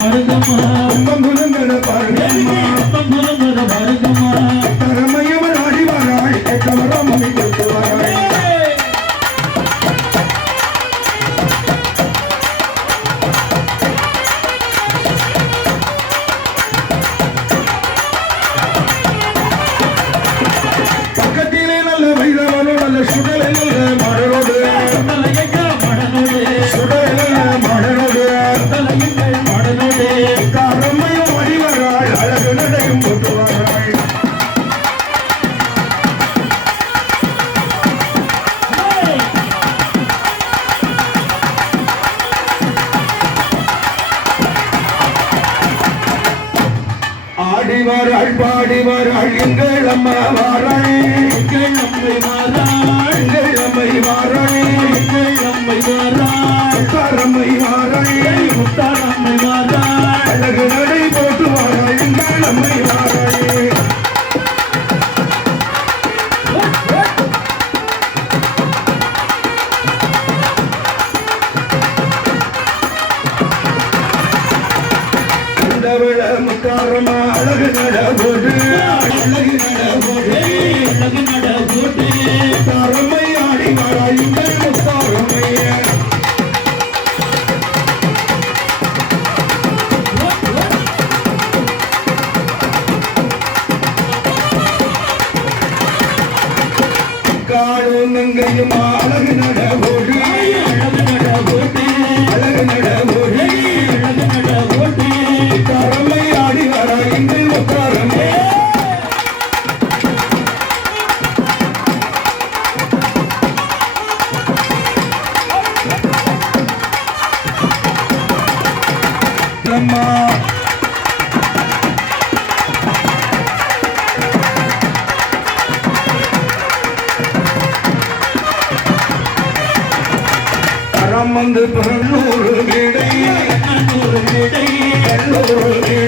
வருகம்மா கும்பங்குலங்கட பாருங்கம்மா. கும்பங்குலங்கட வருகம்மா ஆடி வராள் பாடி வராள் எங்கள் அம்மா வாராள் எங்கள் அம்மை மாறாள் எங்கள் அம்மை வாராள் கண்டவள முக்காரமா அழகு நட போடு அழகு நட போடு அழகு நட போட்டு தரமை ஆடி வாராள் எங்கள் முத்தாரமைய காடும் நங்கையும் அழகு நட போடு பிரம்மா கரம் வந்து பெண்ணூறு கிடை கண்ணூறு கிடை கண்ணூறு கிடை